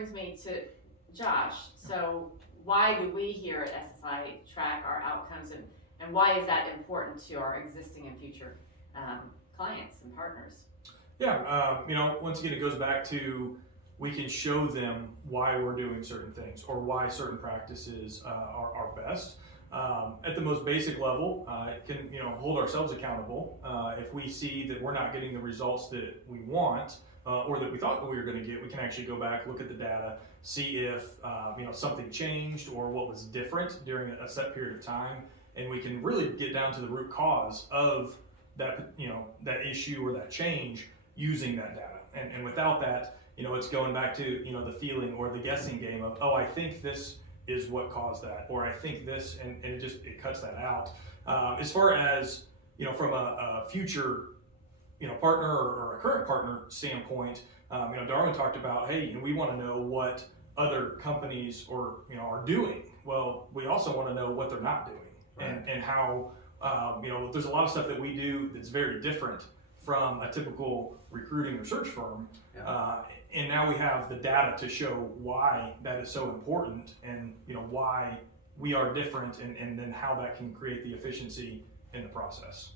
brings me to Josh. So why do we here at SSI track our outcomes, and why is that important to our existing and future clients and partners? Yeah, once again, it goes back to we can show them why we're doing certain things or why certain practices are best. At the most basic level, it can hold ourselves accountable. If we see that we're not getting the results that we want or that we thought that we were going to get, we can actually go back, look at the data, see if something changed or what was different during a set period of time, and we can really get down to the root cause of that that issue or that change using that data. And without that, it's going back to the feeling or the guessing game of, oh, I think this is what caused that, or I think this, and it cuts that out. As far as from a future partner or a current partner standpoint, Darwin talked about, hey, we want to know what other companies are doing. Well, we also want to know what they're not doing, right. and how there's a lot of stuff that we do that's very different from a typical recruiting or search firm. Yeah. And now we have the data to show why that is so important, and why we are different, and then how that can create the efficiency in the process.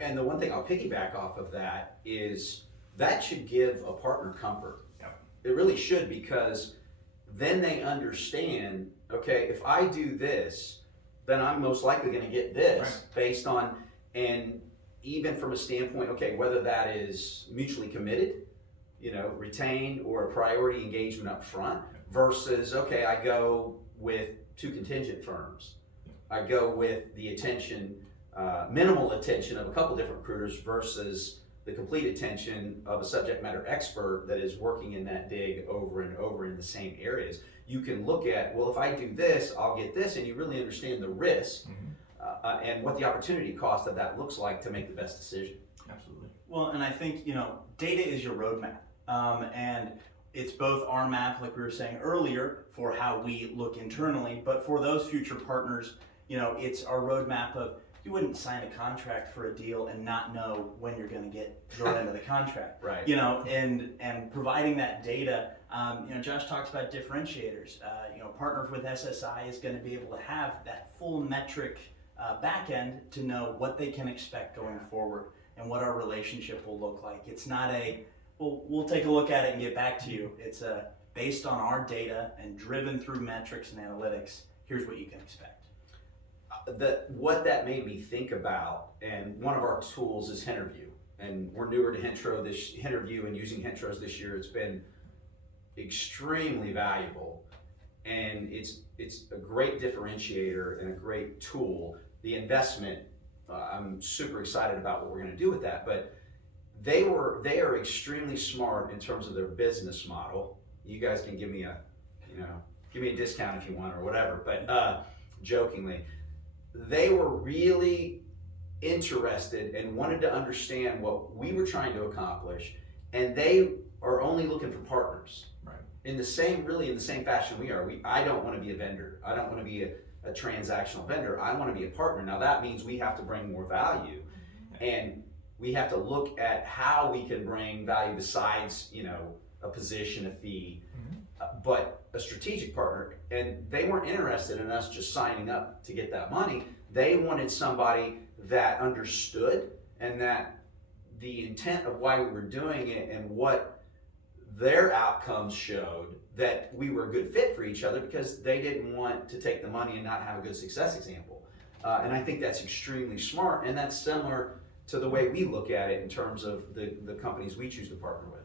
And the one thing I'll piggyback off of that is that should give a partner comfort. Yep. It really should, because then they understand, okay, if I do this, then I'm most likely going to get this, right. Based on, and even from a standpoint, okay, whether that is mutually committed, retained, or a priority engagement up front, versus, okay, I go with 2 contingent firms. I go with the attention, minimal attention of a couple different recruiters versus the complete attention of a subject matter expert that is working in that dig over and over in the same areas. You can look at, well, if I do this, I'll get this, and you really understand the risk. Mm-hmm. And what the opportunity cost of that looks like to make the best decision. Absolutely. Well, and I think, data is your roadmap. And it's both our map, like we were saying earlier, for how we look internally, but for those future partners, it's our roadmap of, you wouldn't sign a contract for a deal and not know when you're going to get drawn into the contract. Right. And providing that data, Josh talks about differentiators. Partners with SSI is going to be able to have that full metric back end to know what they can expect going forward and what our relationship will look like. It's not we'll take a look at it and get back to you. It's based on our data and driven through metrics and analytics. Here's what you can expect. What that made me think about, and one of our tools is Hinterview, and we're newer to Hinterview and using Hintros this year. It's been extremely valuable, and it's a great differentiator and a great tool. The investment, I'm super excited about what we're going to do with that, but they are extremely smart in terms of their business model. You guys can give me a discount if you want or whatever, but jokingly, they were really interested and wanted to understand what we were trying to accomplish, and they are only looking for partners. Right. In the same fashion we are. I don't want to be a vendor. I don't want to be a transactional vendor. I want to be a partner. Now that means we have to bring more value, and we have to look at how we can bring value besides, a position, a fee, but a strategic partner. And they weren't interested in us just signing up to get that money. They wanted somebody that understood, and that the intent of why we were doing it and what their outcomes showed that we were a good fit for each other, because they didn't want to take the money and not have a good success example. And I think that's extremely smart, and that's similar to the way we look at it in terms of the companies we choose to partner with.